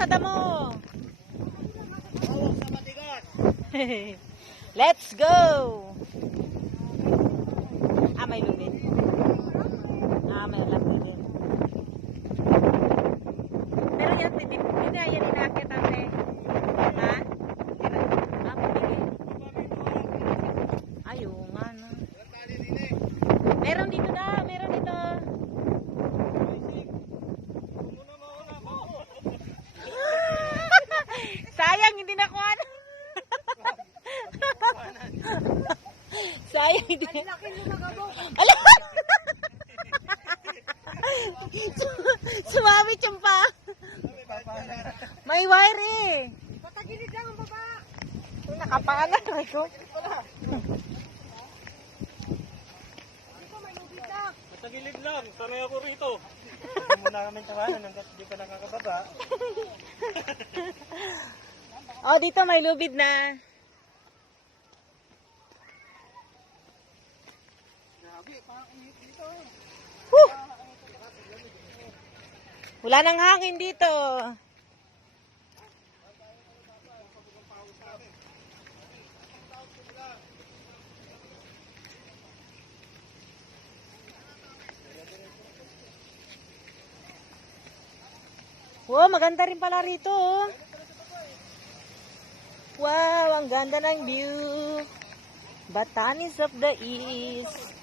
sa damo. Hawak sa matigas. Let's go! Ah, may lubid. Ah, may lubid din. Pero yan, hindi na yan inakit ate. Ha? Ah, pumili. Ayaw nga, no. Meron dito na, meron dito. Sayang, hindi na kuha na. Sayang, hindi na. Ala! Sumawit yung pa. May wire eh. Patagilid lang ang baba. Nakapangalan ko. Sa gilid lang, sanay ako rito. Hindi mo na kami tawanan hanggat di pa nakakababa. Oh, dito may lubid na. Whew! Wala nang hangin dito. Wow, maganda rin pala rito. Oh. Wow, ang ganda ng view. Batanes of the East.